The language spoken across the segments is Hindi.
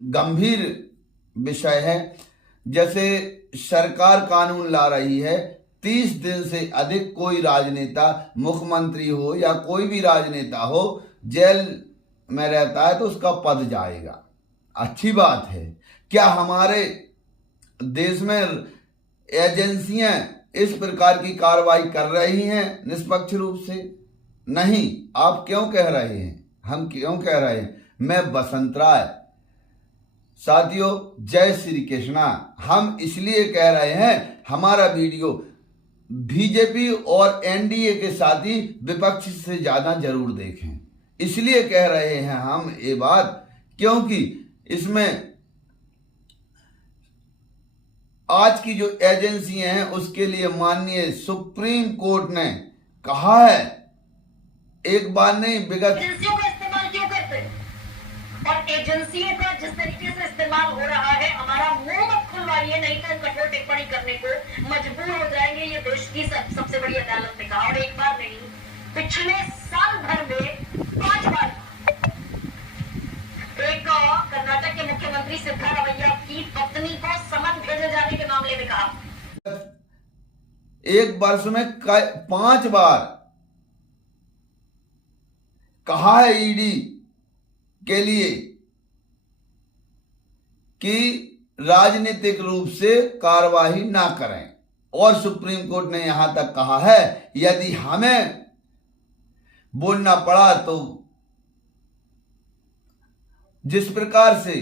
गंभीर विषय है। जैसे सरकार कानून ला रही है, 30 दिन से अधिक कोई राजनेता, मुख्यमंत्री हो या कोई भी राजनेता हो, जेल में रहता है तो उसका पद जाएगा। अच्छी बात है। क्या हमारे देश में एजेंसियां इस प्रकार की कार्रवाई कर रही हैं निष्पक्ष रूप से? नहीं। आप क्यों कह रहे हैं, हम क्यों कह रहे हैं? मैं बसंत राय। साथियों, जय श्री कृष्णा। हम इसलिए कह रहे हैं, हमारा वीडियो बीजेपी और एनडीए के साथी विपक्ष से ज्यादा जरूर देखें। इसलिए कह रहे हैं हम ये बात, क्योंकि इसमें आज की जो एजेंसियां हैं उसके लिए माननीय सुप्रीम कोर्ट ने कहा है, एक बार नहीं विगत एजेंसियों का इस्तेमाल क्यों करते हैं? और एजेंसियों का जिस तरीके से इस्तेमाल हो रहा है, हमारा मुंह मत खुलवाइए, नहीं तो हम कठोर टिप्पणी करने को मजबूर हो जाएंगे। ये देश की सबसे बड़ी अदालत ने कहा, और एक बार नहीं, पिछले साल भर में 5 बार एक कर्नाटक के मुख्यमंत्री सिद्धारमैया की पत्नी को समन भेजे जाने के मामले में कहा। एक वर्ष में 5 बार कहा है ईडी के लिए कि राजनीतिक रूप से कार्यवाही ना करें, और सुप्रीम कोर्ट ने यहां तक कहा है यदि हमें बोलना पड़ा तो जिस प्रकार से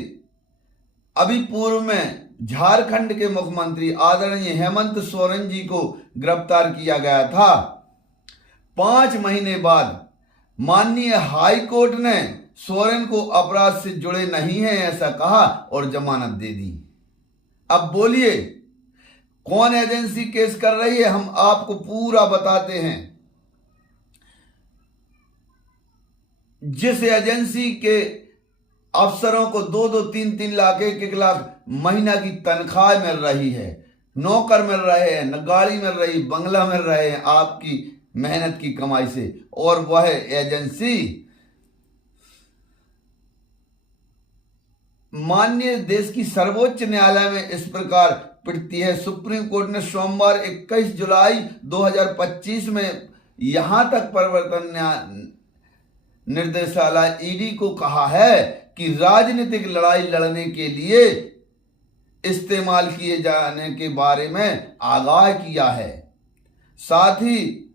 अभी पूर्व में झारखंड के मुख्यमंत्री आदरणीय हेमंत सोरेन जी को गिरफ्तार किया गया था, 5 महीने बाद माननीय हाई कोर्ट ने सोरेन को अपराध से जुड़े नहीं है ऐसा कहा और जमानत दे दी। अब बोलिए कौन एजेंसी केस कर रही है? हम आपको पूरा बताते हैं। जिस एजेंसी के अफसरों को 2-2, 3-3 लाख, 1-1 लाख महीना की तनख्वाह मिल रही है, नौकर मिल रहे हैं, न गाड़ी मिल रही, बंगला मिल रहे हैं आपकी मेहनत की कमाई से, और वह एजेंसी माननीय देश की सर्वोच्च न्यायालय में इस प्रकार पिटती है। सुप्रीम कोर्ट ने सोमवार 21 जुलाई 2025 में यहां तक प्रवर्तन निर्देशालय ईडी को कहा है कि राजनीतिक लड़ाई लड़ने के लिए इस्तेमाल किए जाने के बारे में आगाह किया है। साथ ही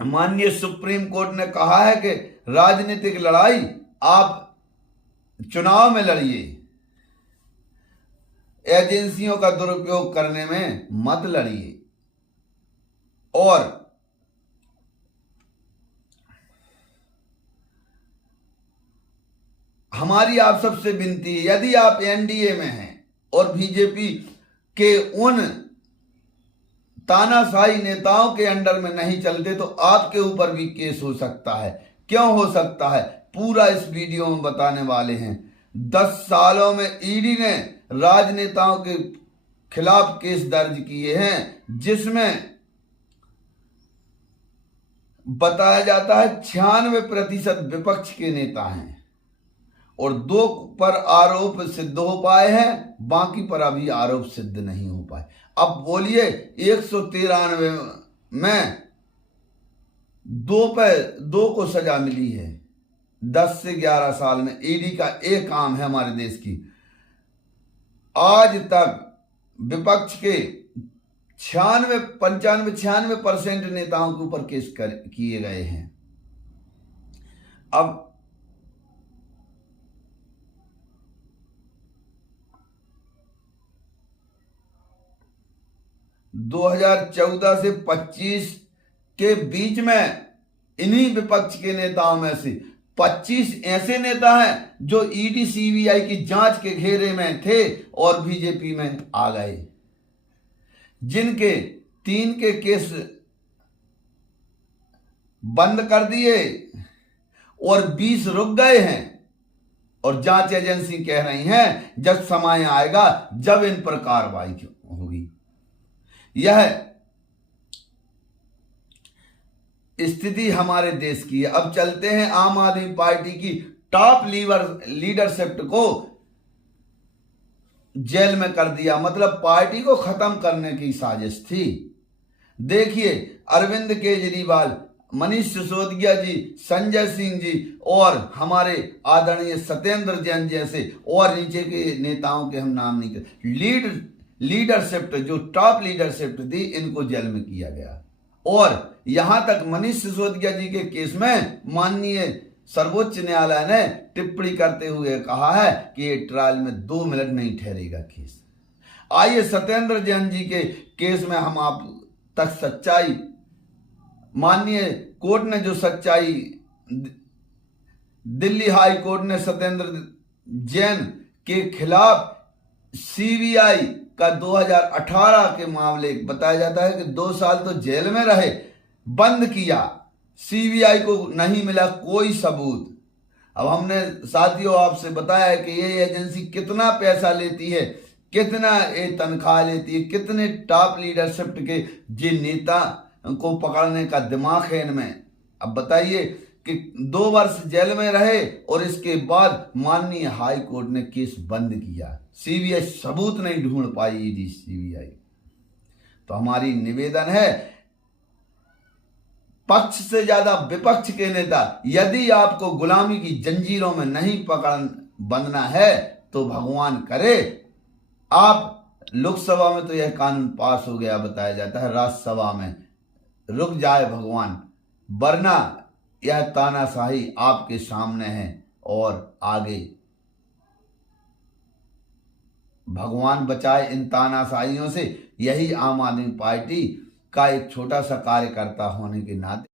माननीय सुप्रीम कोर्ट ने कहा है कि राजनीतिक लड़ाई आप चुनाव में लड़िए, एजेंसियों का दुरुपयोग करने में मत लड़िए। और हमारी आप सबसे विनती है, यदि आप एनडीए में हैं और बीजेपी के उन तानाशाही नेताओं के अंडर में नहीं चलते तो आपके ऊपर भी केस हो सकता है। क्यों हो सकता है, पूरा इस वीडियो में बताने वाले हैं। 10 सालों में ईडी ने राजनेताओं के खिलाफ केस दर्ज किए हैं, जिसमें बताया जाता है 96% विपक्ष के नेता हैं और 2 पर आरोप सिद्ध हो पाए हैं, बाकी पर अभी आरोप सिद्ध नहीं हो पाए। अब बोलिए 193 में 2 को सजा मिली है। 10 से 11 साल में ईडी का एक काम है हमारे देश की, आज तक विपक्ष के 95-96% नेताओं के ऊपर केस किए गए हैं। अब दो 2014 से 25 के बीच में इन्हीं विपक्ष के नेताओं में से 25 ऐसे नेता हैं जो ईडी सीबीआई की जांच के घेरे में थे और बीजेपी में आ गए, जिनके 3 के केस बंद कर दिए और 20 रुक गए हैं। और जांच एजेंसी कह रही हैं जब समय आएगा जब इन पर कार्रवाई होगी। यह स्थिति हमारे देश की है। अब चलते हैं आम आदमी पार्टी की टॉप लीडरशिप को जेल में कर दिया, मतलब पार्टी को खत्म करने की साजिश थी। देखिए अरविंद केजरीवाल, मनीष सिसोदिया जी, संजय सिंह जी और हमारे आदरणीय सत्येंद्र जैन जैसे और नीचे के नेताओं के हम नाम नहीं कर, लीडरशिप जो टॉप लीडरशिप थी इनको जेल में किया गया। और यहां तक मनीष सिसोदिया जी के केस में माननीय सर्वोच्च न्यायालय ने टिप्पणी करते हुए कहा है कि ये ट्रायल में 2 मिनट नहीं ठहरेगा केस। आइए सत्येंद्र जैन जी के केस में हम आप तक सच्चाई, माननीय कोर्ट ने जो सच्चाई, दिल्ली हाई कोर्ट ने सत्येंद्र जैन के खिलाफ सीबीआई का 2018 के मामले बताया जाता है कि 2 साल तो जेल में रहे, बंद किया, सीबीआई को नहीं मिला कोई सबूत। अब हमने साथियों आपसे बताया है कि ये एजेंसी कितना पैसा लेती है, कितना ये तनख्वाह लेती है, कितने टॉप लीडरशिप के जे नेता को पकड़ने का दिमाग है इनमें। अब बताइए कि 2 वर्ष जेल में रहे और इसके बाद माननीय हाई कोर्ट ने केस बंद किया, सीबीआई सबूत नहीं ढूंढ पाई, ईडी सीबीआई। तो हमारी निवेदन है पक्ष से ज्यादा विपक्ष के नेता, यदि आपको गुलामी की जंजीरों में नहीं बंधना है तो भगवान करे आप, लोकसभा में तो यह कानून पास हो गया बताया जाता है, राज्यसभा में रुक जाए भगवान, वरना यह तानाशाही आपके सामने है और आगे भगवान बचाए इन तानाशाहियों से। यही आम आदमी पार्टी का एक छोटा सा कार्यकर्ता होने के नाते